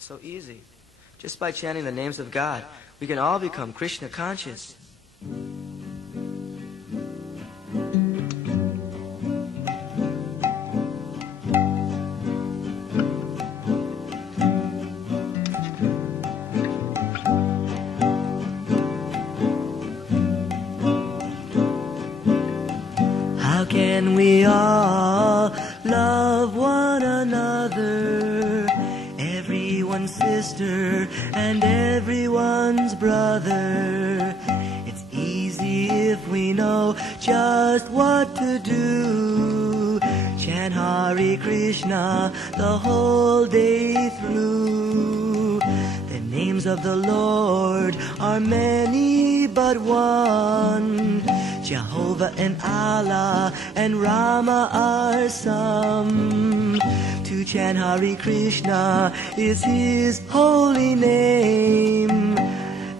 It's so easy. Just by chanting the names of God, we can all become Krishna conscious. How can we all love one another? Everyone's sister and everyone's brother. It's easy if we know just what to do. Chant Hare Krishna the whole day through. The names of the Lord are many but one. Jehovah and Allah and Rama are some. To chant Hare Krishna is His holy name.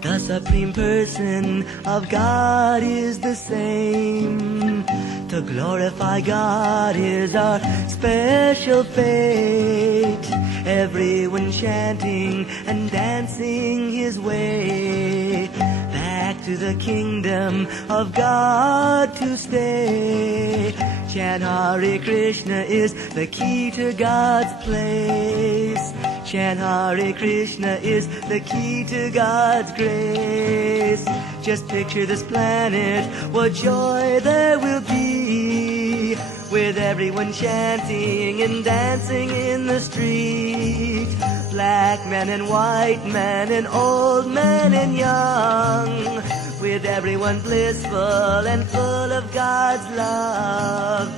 The Supreme Person of God is the same. To glorify God is our special fate. Everyone chanting and dancing His way. Back to the kingdom of God to stay. Chant Hare Krishna is the key to God's place. Chant Hare Krishna is the key to God's grace. Just picture this planet, what joy there will be, with everyone chanting and dancing in the street. Black man and white man and old man and young, with everyone blissful and full of God's love.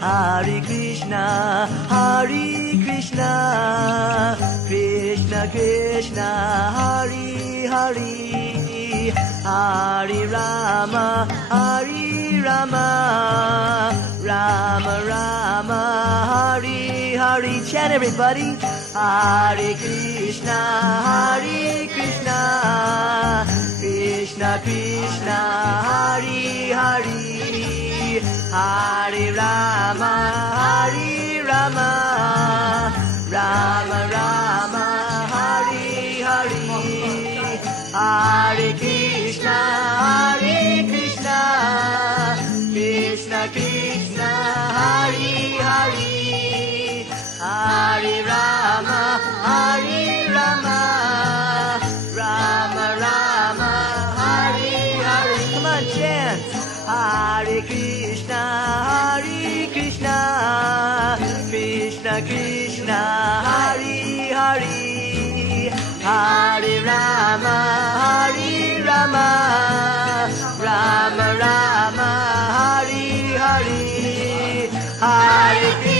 Hare Krishna, Hare Krishna, Krishna Krishna, Hare Hare, Hare Rama, Hare Rama, Rama Rama, Hare Hare. Chant everybody. Hare Krishna, Hare Krishna, Krishna Krishna, Hare Hare, Hare Rama, Hare Rama, Rama Rama, Hare Hare, Hare Krishna, Hare Krishna, Krishna Krishna, Hare Hare, Hare Rama, Hare Rama, Rama Rama, Hare Hare. Come on, chant. Hare Krishna, Hare Krishna, Krishna Krishna, Hare Hare, Hare Rama, Hare Rama, Rama Rama, Hare Hare, Hare Krishna.